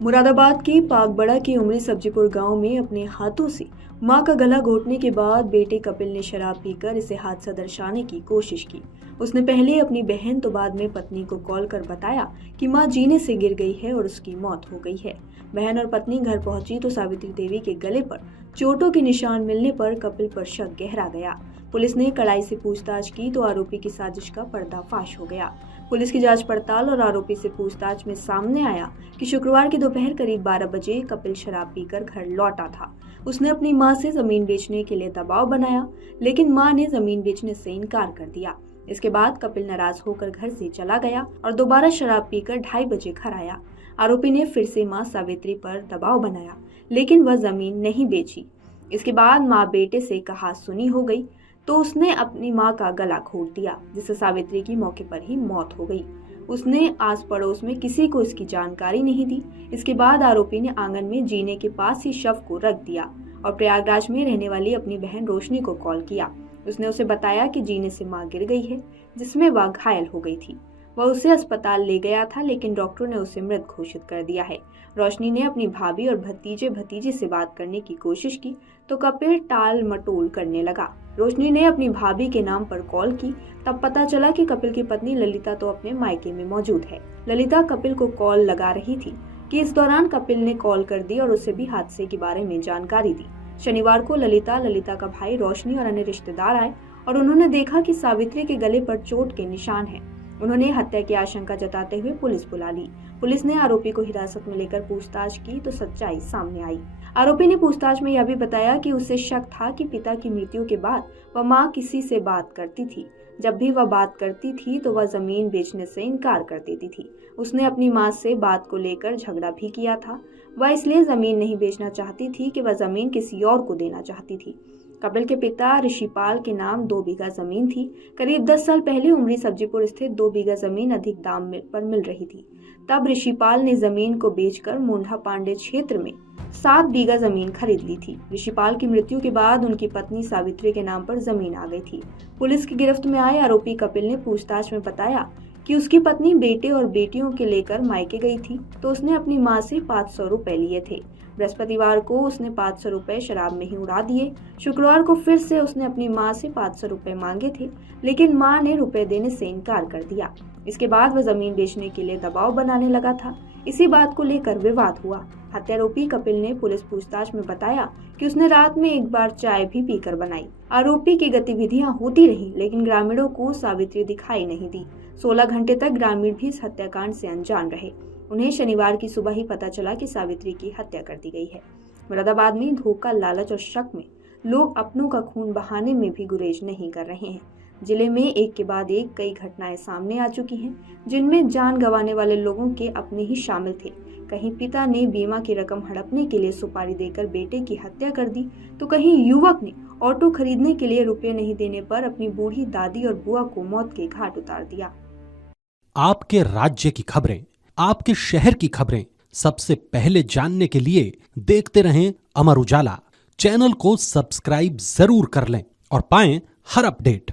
मुरादाबाद के पागबड़ा के उमरी सब्जीपुर गांव में अपने हाथों से मां का गला घोटने के बाद बेटे कपिल ने शराब पीकर इसे हादसा दर्शाने की कोशिश की। उसने पहले अपनी बहन तो बाद में पत्नी को कॉल कर बताया कि मां जीने से गिर गई है और उसकी मौत हो गई है। बहन और पत्नी घर पहुंची तो सावित्री देवी के गले पर चोटों के निशान मिलने पर कपिल पर शक गहरा गया। पुलिस ने कड़ाई से पूछताछ की तो आरोपी की साजिश का पर्दाफाश हो गया। पुलिस की जांच पड़ताल और आरोपी से पूछताछ में सामने आया कि शुक्रवार की दोपहर करीब 12 बजे कपिल शराब पीकर घर लौटा था। उसने अपनी मां से जमीन बेचने के लिए दबाव बनाया, लेकिन मां ने जमीन बेचने से इनकार कर दिया। इसके बाद कपिल नाराज होकर घर से चला गया और दोबारा शराब पीकर 2:30 बजे घर आया। आरोपी ने फिर से मां सावित्री पर दबाव बनाया, लेकिन वह जमीन नहीं बेची। इसके बाद मां बेटे से कहा सुनी हो गई तो उसने अपनी मां का गला घोट दिया, जिससे सावित्री की मौके पर ही मौत हो गई। उसने आस पड़ोस में किसी को इसकी जानकारी नहीं दी। इसके बाद आरोपी ने आंगन में जीने के पास ही शव को रख दिया और प्रयागराज में रहने वाली अपनी बहन रोशनी को कॉल किया। उसने उसे बताया कि जीने से मां गिर गई है, जिसमें वह घायल हो गई थी। वह उसे अस्पताल ले गया था, लेकिन डॉक्टरों ने उसे मृत घोषित कर दिया है। रोशनी ने अपनी भाभी और भतीजे से बात करने की कोशिश की तो कपिल टाल मटोल करने लगा। रोशनी ने अपनी भाभी के नाम पर कॉल की, तब पता चला कि कपिल की पत्नी ललिता तो अपने मायके में मौजूद है। ललिता कपिल को कॉल लगा रही थी कि इस दौरान कपिल ने कॉल कर दी और उसे भी हादसे के बारे में जानकारी दी। शनिवार को ललिता का भाई रोशनी और अन्य रिश्तेदार आए और उन्होंने देखा कि सावित्री के गले पर चोट के निशान हैं। उन्होंने हत्या की आशंका जताते हुए पुलिस बुला ली। पुलिस ने आरोपी को हिरासत में लेकर पूछताछ की तो सच्चाई सामने आई। आरोपी ने पूछताछ में यह भी बताया कि उसे शक था कि पिता की मृत्यु के बाद वह मां किसी से बात करती थी। जब भी वह बात करती थी तो वह जमीन बेचने से इनकार कर देती थी। उसने अपनी मां से बात को लेकर झगड़ा भी किया था। वह इसलिए जमीन नहीं बेचना चाहती थी कि वह जमीन किसी और को देना चाहती थी। कपिल के पिता ऋषिपाल के नाम 2 बीघा जमीन थी। करीब 10 साल पहले उमरी सब्जीपुर स्थित 2 बीघा जमीन अधिक दाम पर मिल रही थी। तब ऋषिपाल ने जमीन को बेचकर मुंडा पांडे क्षेत्र में 7 बीघा जमीन खरीद ली थी। ऋषिपाल की मृत्यु के बाद उनकी पत्नी सावित्री के नाम पर जमीन आ गई थी। पुलिस की गिरफ्त में आए आरोपी कपिल ने पूछताछ में बताया कि उसकी पत्नी बेटे और बेटियों के लेकर मायके गई थी तो उसने अपनी मां से 500 रुपए लिए थे। बृहस्पतिवार को उसने 500 रुपए शराब में ही उड़ा दिए। शुक्रवार को फिर से उसने अपनी मां से 500 रुपए मांगे थे, लेकिन मां ने रुपए देने से इनकार कर दिया। इसके बाद वह जमीन बेचने के लिए दबाव बनाने लगा था। इसी बात को लेकर विवाद हुआ। हत्यारोपी कपिल ने पुलिस पूछताछ में बताया कि उसने रात में एक बार चाय भी पीकर बनाई। आरोपी की गतिविधियां होती रही, लेकिन ग्रामीणों को सावित्री दिखाई नहीं दी। 16 घंटे तक ग्रामीण भी इस हत्याकांड से अनजान रहे। उन्हें शनिवार की सुबह ही पता चला कि सावित्री की हत्या कर दी गई है। मुरादाबाद में धोखा, लालच और शक में लोग अपनों का खून बहाने में भी गुरेज नहीं कर रहे हैं। जिले में एक के बाद एक कई घटनाएं सामने आ चुकी हैं, जिनमें जान गंवाने वाले लोगों के अपने ही शामिल थे। कहीं पिता ने बीमा की रकम हड़पने के लिए सुपारी देकर बेटे की हत्या कर दी, तो कहीं युवक ने ऑटो खरीदने के लिए रुपए नहीं देने पर अपनी बूढ़ी दादी और बुआ को मौत के घाट उतार दिया। आपके राज्य की खबरें, आपके शहर की खबरें सबसे पहले जानने के लिए देखते रहें अमर उजाला। चैनल को सब्सक्राइब जरूर कर लें और पाएं हर अपडेट।